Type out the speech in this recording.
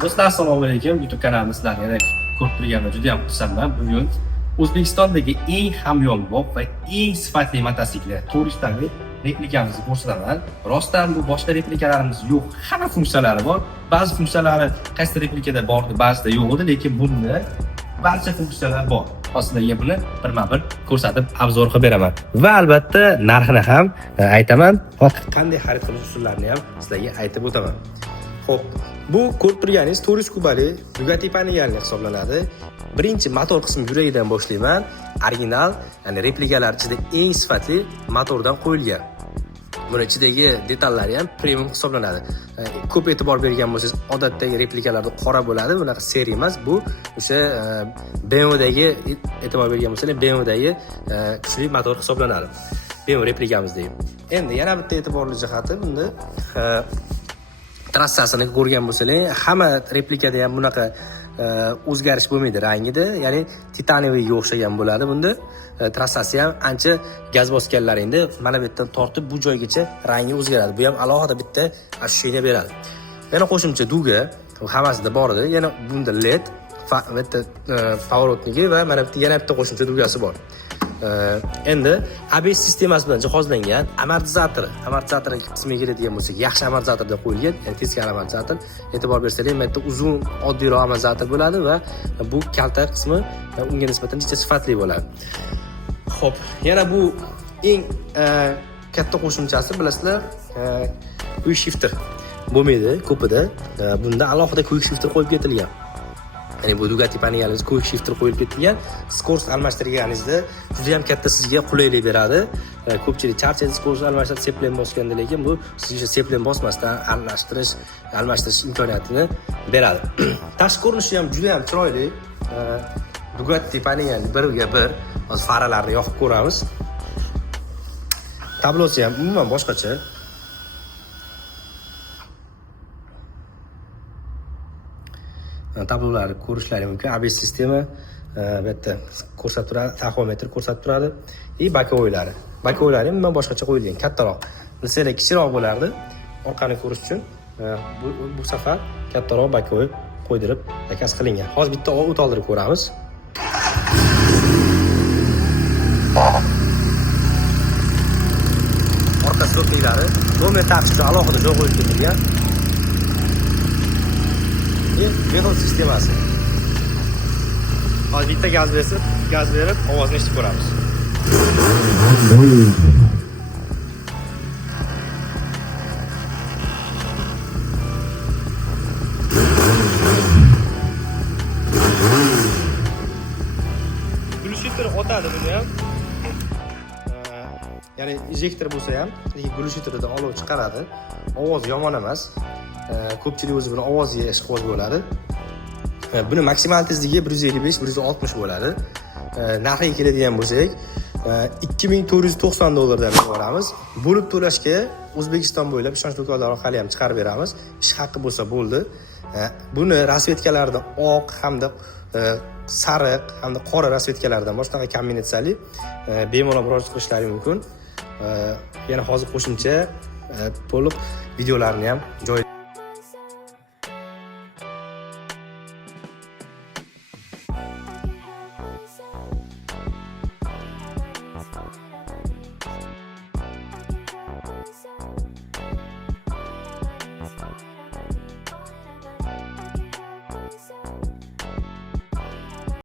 Do'stlar, assalomu alaykum. YouTube kanalimni sizlarni yana ko'rib turganimga juda ham xursandman. Bugun O'zbekistondagi eng hamyonbop va eng sifatli motosiklet turistlarning replikamizni ko'rsataman. Rostdan bu boshqa replikalarimiz yo'q. Hamma funksiyalari bor. Ba'zi funksiyalari qaysi replikada bor edi, ba'zida yo'q edi, lekin bunda barcha funksiyalar bor. Sizlarga buni birma-bir ko'rsatib obzor qilib beraman. Va albatta narxini ham aytaman. Qanday xarid qilish usullarini ham sizlarga aytib o'taman. Xo'p, bu ko'rib turganingiz 400 kubali Bugatti Panigale hisoblanadi. Birinchi motor qismi yuragidan boshlayman. Original, ya'ni replikalar ichida eng sifatli motordan qo'yilgan. Buni ichidagi detallari ham premium hisoblanadi. Ko'p e'tibor bergan bo'lsangiz, odatdagi replikalarda qora bo'ladi, bunaqa seri emas. Bu o'sha BMWdagi e'tibor bergan bo'lsangiz, BMWdagi kuchli motor hisoblanadi. BMW replikamizdagi. Endi yana bitta e'tiborli jihati bunda trassasini ko'rgan bo'lsangiz, hamma replikada ham bunaqa o'zgarish bo'lmaydi rangida, ya'ni titaniyaga o'xshagan bo'ladi bunda. Trassasi ham ancha gaz bosganlaringda mana bu yerdan tortib bu joygacha rangi o'zgaradi. Bu ham alohida bitta ощущение beradi. Yana qo'shimcha duga hammasida bor edi. Yana bunda LED, bitta поворотники va mana bitta yana bitta qo'shimcha dugasi bor. Endi ABS sistemasi bilan jihozlangan amortizator qismiga kiradigan bo'lsak, yaxshi amortizator deb qo'yilgan, ya'ni teskari amortizator. E'tibor bersangiz, bu yerda uzun, oddiyroq amortizator bo'ladi va bu kalta qismi unga nisbatan juda sifatli bo'ladi. Xo'p, yana bu eng katta qo'shimchasi bilasizlar, quick shifter bo'lmaydi ko'pida. Bunda alohida quick shifter qo'yib ketilgan. Ya'ni bu Bugatti Panigale quick shifter qo'yib ketilgan. Skorost almashtirganingizda juda ham katta sizga qulaylik beradi. Ko'pchilik charchaydi skorost almashtirib seplen bosganda, lekin bu sizga seplen bosmasdan almashtirish imkoniyatini beradi. Tashqi ko'rinishi ham juda ham chiroyli. Bugatti Panigale 1:1. Hozir faralarni yoqib ko'ramiz. Tablosi ham umuman boshqacha. Tablolarni ko'rishlari mumkin. ABS sistema bu yerda ko'rsatib turadi, taxometr ko'rsatib turadi. Bakovoylari. Bakovoylari umuman boshqacha qo'yilgan, kattaroq. Bilsanglar kichikroq bo'lardi. Orqani ko'rish uchun bu safar kattaroq bakovoy qo'ydirib zakaz qilingan. Hozir bitta o't oldirib ko'ramiz. Orqa stoklari nomer taqish alohida joy qo'yib ketilgan. Vedro sistemasi. Hozir bitta gaz berib ovozni eshitib ko'ramiz. Glushiter o'tadi buni ham. Ya'ni injektor bo'lsa ham, lekin glushiterda olov chiqaradi. Ovoz yomon emas. Ko'pchilik o'zi buni ovoziga ishqiboz bo'ladi. Buni maksimal tezligi 155-160 bo'ladi. Narxiga keladigan bo'lsak, $2490 dan yuboramiz. Bo'lib to'lashga O'zbekiston bo'ylab ishonch do'konlari orqali ham chiqarib beramiz. Ish haqqi bo'lsa bo'ldi. Buni rasvetkalarda oq hamda sariq hamda qora rasvetkalardan boshqa kombinatsiyali bemalol murojaat qilishlari mumkin. Yana hozir qo'shimcha to'liq videolarni ham